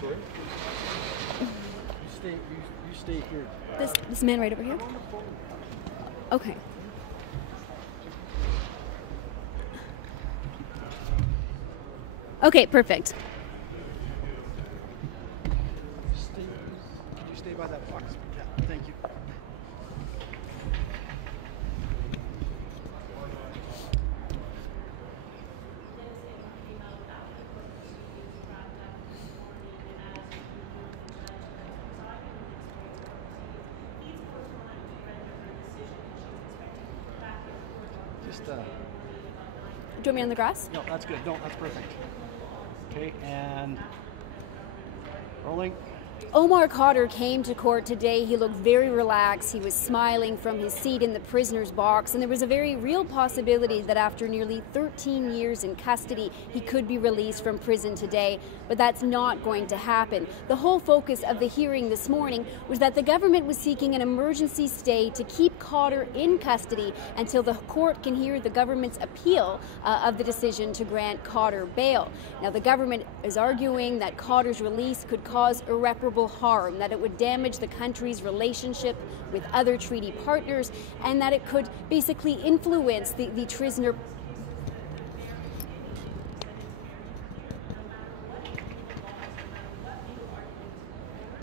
Sorry? You stay here. This man right over here? Okay. Okay, perfect. Can you stay by that box? Yeah, thank you. Do you want me on the grass? No, that's good. No, that's perfect. Okay, and rolling. Omar Khadr came to court today. He looked very relaxed. He was smiling from his seat in the prisoner's box, and there was a very real possibility that after nearly 13 years in custody, he could be released from prison today, but that's not going to happen. The whole focus of the hearing this morning was that the government was seeking an emergency stay to keep Khadr in custody until the court can hear the government's appeal of the decision to grant Khadr bail. Now, the government is arguing that Khadr's release could cause irreparable harm, that it would damage the country's relationship with other treaty partners, and that it could basically influence the prisoner.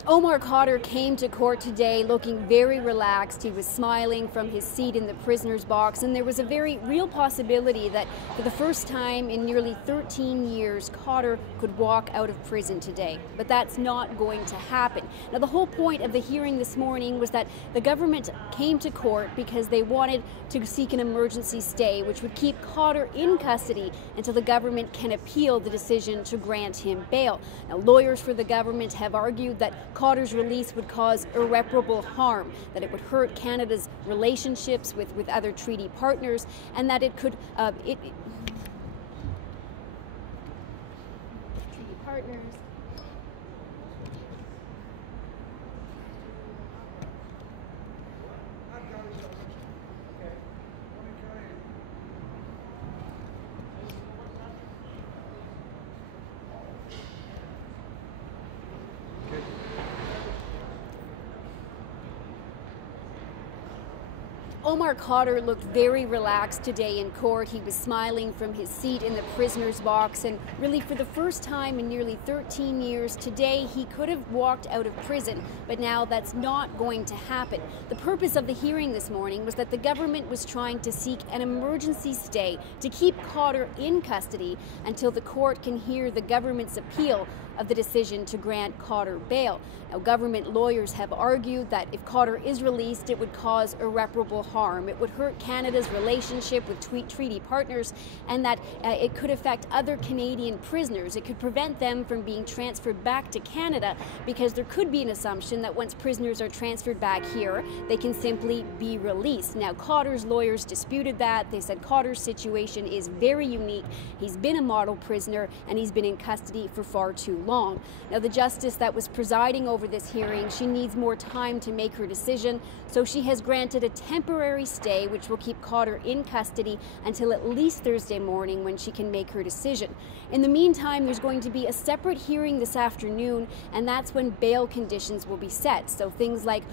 Omar Khadr came to court today looking very relaxed. He was smiling from his seat in the prisoner's box, and there was a very real possibility that for the first time in nearly 13 years, Khadr could walk out of prison today. But that's not going to happen. Now, the whole point of the hearing this morning was that the government came to court because they wanted to seek an emergency stay, which would keep Khadr in custody until the government can appeal the decision to grant him bail. Now, lawyers for the government have argued that Khadr's release would cause irreparable harm, that it would hurt Canada's relationships with other treaty partners, and that it could treaty partners. Omar Khadr looked very relaxed today in court. He was smiling from his seat in the prisoner's box, and really for the first time in nearly 13 years, today he could have walked out of prison, but now that's not going to happen. The purpose of the hearing this morning was that the government was trying to seek an emergency stay to keep Khadr in custody until the court can hear the government's appeal of the decision to grant Khadr bail. Now, government lawyers have argued that if Khadr is released, it would cause irreparable harm. It would hurt Canada's relationship with treaty partners, and that it could affect other Canadian prisoners. It could prevent them from being transferred back to Canada, because there could be an assumption that once prisoners are transferred back here, they can simply be released. Now, Khadr's lawyers disputed that. They said Khadr's situation is very unique. He's been a model prisoner, and he's been in custody for far too long. Now, the justice that was presiding over this hearing, she needs more time to make her decision, so she has granted a temporary stay which will keep Khadr in custody until at least Thursday morning, when she can make her decision. In the meantime, there's going to be a separate hearing this afternoon, and that's when bail conditions will be set. So things like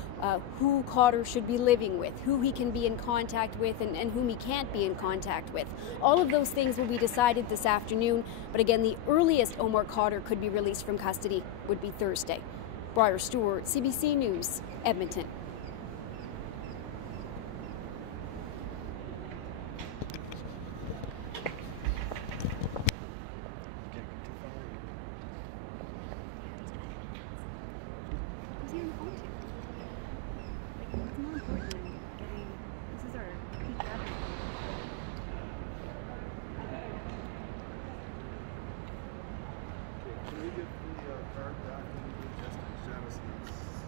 who Khadr should be living with, who he can be in contact with, and whom he can't be in contact with. All of those things will be decided this afternoon, but again, the earliest Omar Khadr could be released from custody would be Thursday. Briar Stewart, CBC News, Edmonton.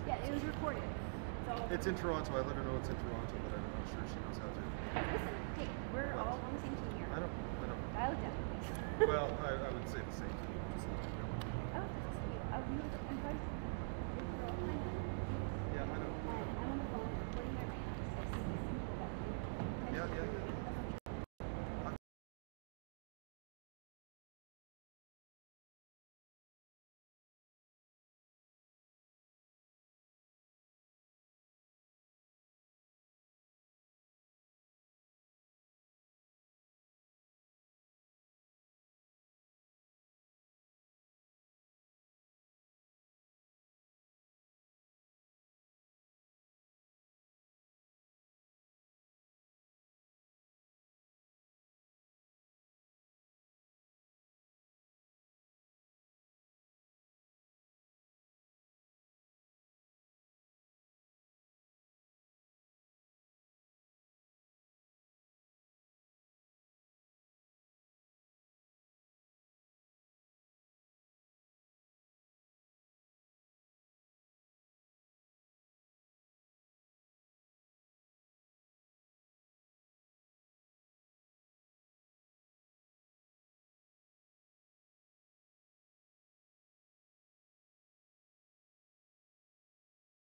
Yeah, it was recorded. So it's in Toronto. I let her know it's in Toronto, but I'm not sure she knows how to. Listen, hey, we're all on the same team here. I know. Dial it down, please. Well, I would say the same.